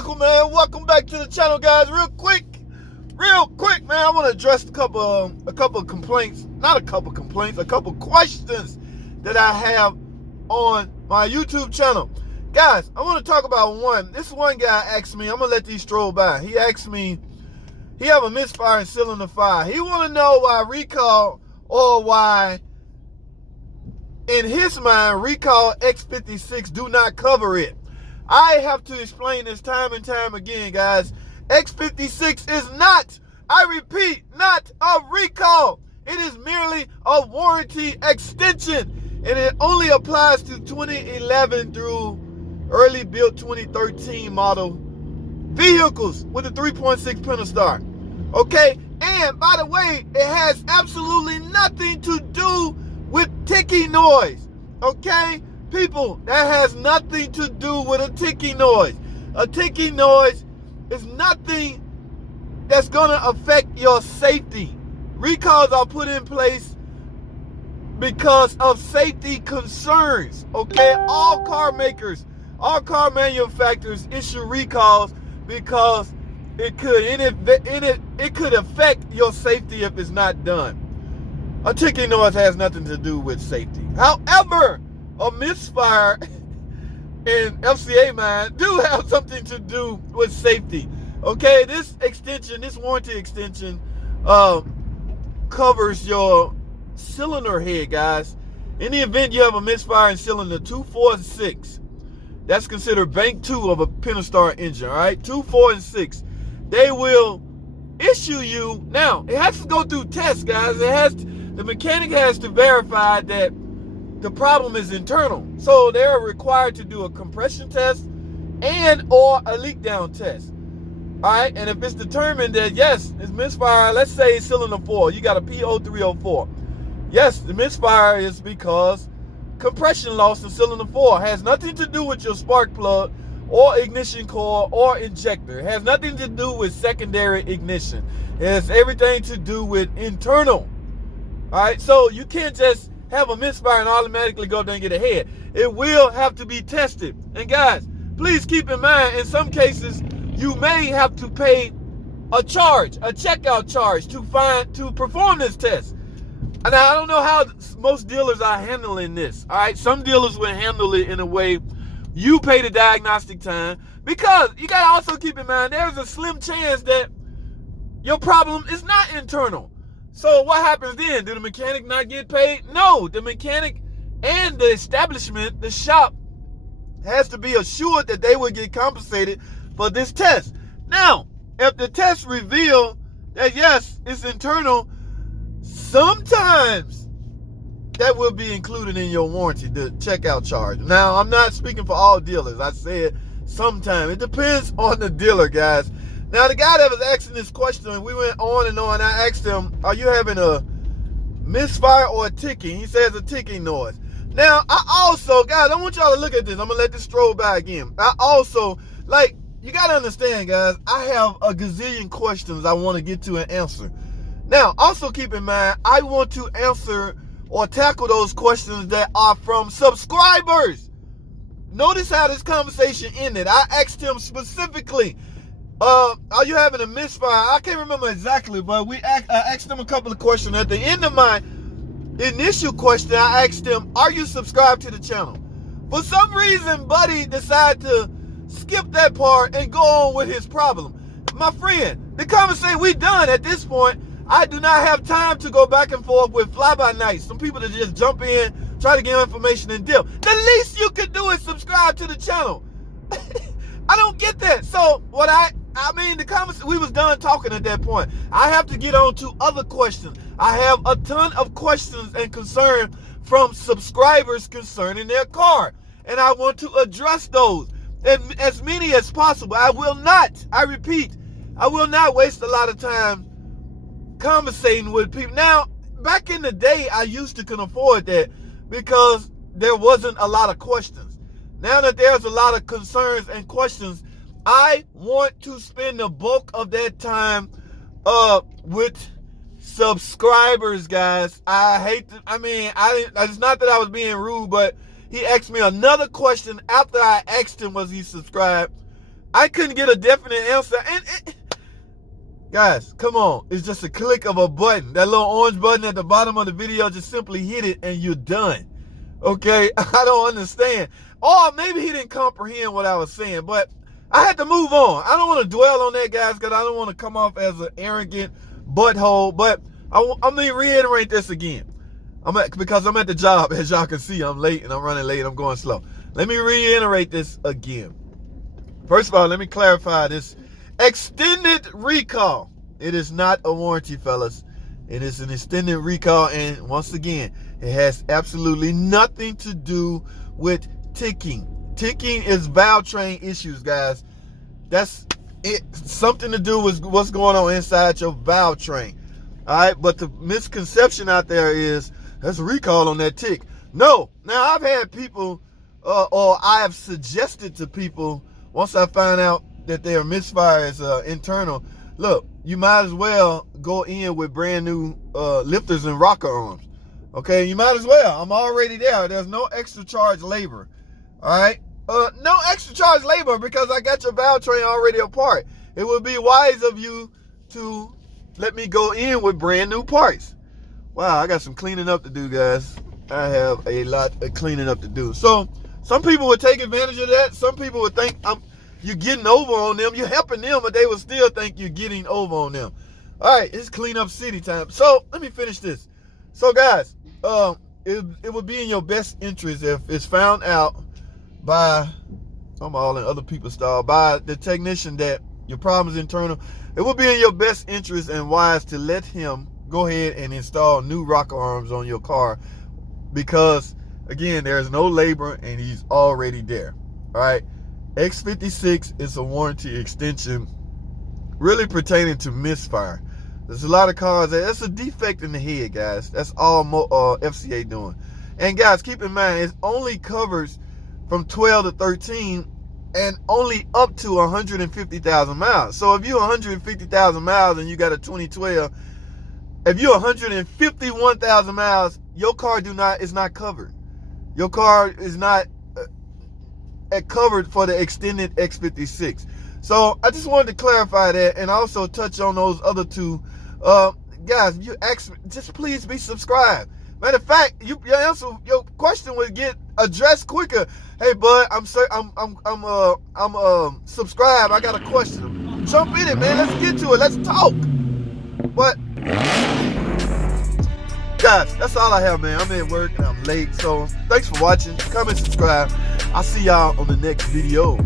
Welcome, man. Welcome back to the channel, guys. Real quick, man. I want to address a couple of complaints. Not a couple complaints, a couple questions that I have on my YouTube channel. Guys, I want to talk about one. This one guy asked me, I'm going to let these stroll by. He asked me, he have a misfire in cylinder 5. He want to know why recall, or why, in his mind, recall X56 do not cover it. I have to explain this time and time again, guys. X56 is not, I repeat, not a recall. It is merely a warranty extension, and it only applies to 2011 through early built 2013 model vehicles with a 3.6 Pentastar. Okay, and by the way, it has absolutely nothing to do with ticking noise. Okay, people, that has nothing to do with a ticking noise. A ticking noise is nothing that's gonna affect your safety. Recalls are put in place because of safety concerns. Okay, all car makers, all car manufacturers issue recalls because it could affect your safety if it's not done. A ticking noise has nothing to do with safety. However, a misfire in FCA mind do have something to do with safety. Okay, this extension, this warranty extension, covers your cylinder head, guys. In the event you have a misfire in cylinder 2, 4, and 6, that's considered bank 2 of a Pentastar engine, all right? 2, 4, and 6. They will issue you, now, it has to go through tests, guys. The mechanic has to verify that the problem is internal. So they're required to do a compression test and or a leak down test. All right, and if it's determined that, yes, it's misfire, let's say cylinder 4, you got a P0304. Yes, the misfire is because compression loss in cylinder 4 has nothing to do with your spark plug or ignition core or injector. It has nothing to do with secondary ignition. It has everything to do with internal. All right, so you can't just have a misfire and automatically go there and get a head. It will have to be tested. And guys, please keep in mind, in some cases, you may have to pay a charge, a checkout charge to perform this test. And I don't know how most dealers are handling this. All right, some dealers will handle it in a way you pay the diagnostic time, because you got to also keep in mind there's a slim chance that your problem is not internal. So what happens then? Do the mechanic not get paid? No, the mechanic and the establishment, the shop, has to be assured that they will get compensated for this test. Now, if the test reveal that yes, it's internal, sometimes that will be included in your warranty, the checkout charge. Now, I'm not speaking for all dealers. I said sometimes. It depends on the dealer, guys. Now, the guy that was asking this question, we went on and on. I asked him, are you having a misfire or a ticking? He says a ticking noise. Now, I also, guys, I want y'all to look at this. I'm going to let this stroll by again. I also, you got to understand, guys, I have a gazillion questions I want to get to and answer. Now, also keep in mind, I want to answer or tackle those questions that are from subscribers. Notice how this conversation ended. I asked him specifically, are you having a misfire? I can't remember exactly, but I asked him a couple of questions. At the end of my initial question, I asked him, are you subscribed to the channel? For some reason, Buddy decided to skip that part and go on with his problem. My friend, the conversation we done at this point. I do not have time to go back and forth with fly-by-nights. Some people that just jump in, try to get information and dip. The least you could do is subscribe to the channel. I don't get that. So what the conversation, we was done talking at that point. I have to get on to other questions. I have a ton of questions and concern from subscribers concerning their car, and I want to address those, and as many as possible. I repeat, I will not waste a lot of time conversating with people. Now, back in the day, I used to can afford that because there wasn't a lot of questions. Now that there's a lot of concerns and questions, I want to spend the bulk of that time with subscribers, guys. It's not that I was being rude, but he asked me another question after I asked him was he subscribed I couldn't get a definite answer. And guys, come on. It's just a click of a button. That little orange button at the bottom of the video, just simply hit it and you're done. Okay? I don't understand. Or maybe he didn't comprehend what I was saying, but I had to move on. I don't want to dwell on that, guys, because I don't want to come off as an arrogant butthole. But I'm going to reiterate this again. Because I'm at the job. As y'all can see, I'm late and I'm running late. I'm going slow. Let me reiterate this again. First of all, let me clarify this. Extended recall. It is not a warranty, fellas. It is an extended recall. And once again, it has absolutely nothing to do with ticking. Ticking is valve train issues, guys. That's it. Something to do with what's going on inside your valve train. All right. But the misconception out there is there's a recall on that tick. No. Now, I've had people, or I have suggested to people, once I find out that their misfire is internal, look, you might as well go in with brand new lifters and rocker arms. Okay, you might as well. I'm already there. There's no extra charge labor. All right, no extra charge labor because I got your valve train already apart. It would be wise of you to let me go in with brand new parts. Wow, I got some cleaning up to do, guys. I have a lot of cleaning up to do. So some people would take advantage of that. Some people would think you're getting over on them. You're helping them, but they would still think you're getting over on them. All right, it's clean up city time. So let me finish this. So guys, it would be in your best interest if it's found out by, I'm all in other people's style, by the technician that your problem is internal. It would be in your best interest and wise to let him go ahead and install new rocker arms on your car, because again, there's no labor and he's already there. All right, X56 is a warranty extension really pertaining to misfire. There's a lot of cars that's a defect in the head, guys. That's all FCA doing. And guys, keep in mind, it only covers from 12 to 13 and only up to 150,000 miles. So if you're 150,000 miles and you got a 2012, if you're 151,000 miles, your car is not covered. Your car is not covered for the extended X56. So I just wanted to clarify that and also touch on those other two. Guys, you just please be subscribed. Matter of fact, your question would get addressed quicker. Hey, bud, I'm subscribed. I got a question. Jump in it, man. Let's get to it. Let's talk. But guys, that's all I have, man. I'm at work and I'm late. So thanks for watching. Comment, subscribe. I'll see y'all on the next video.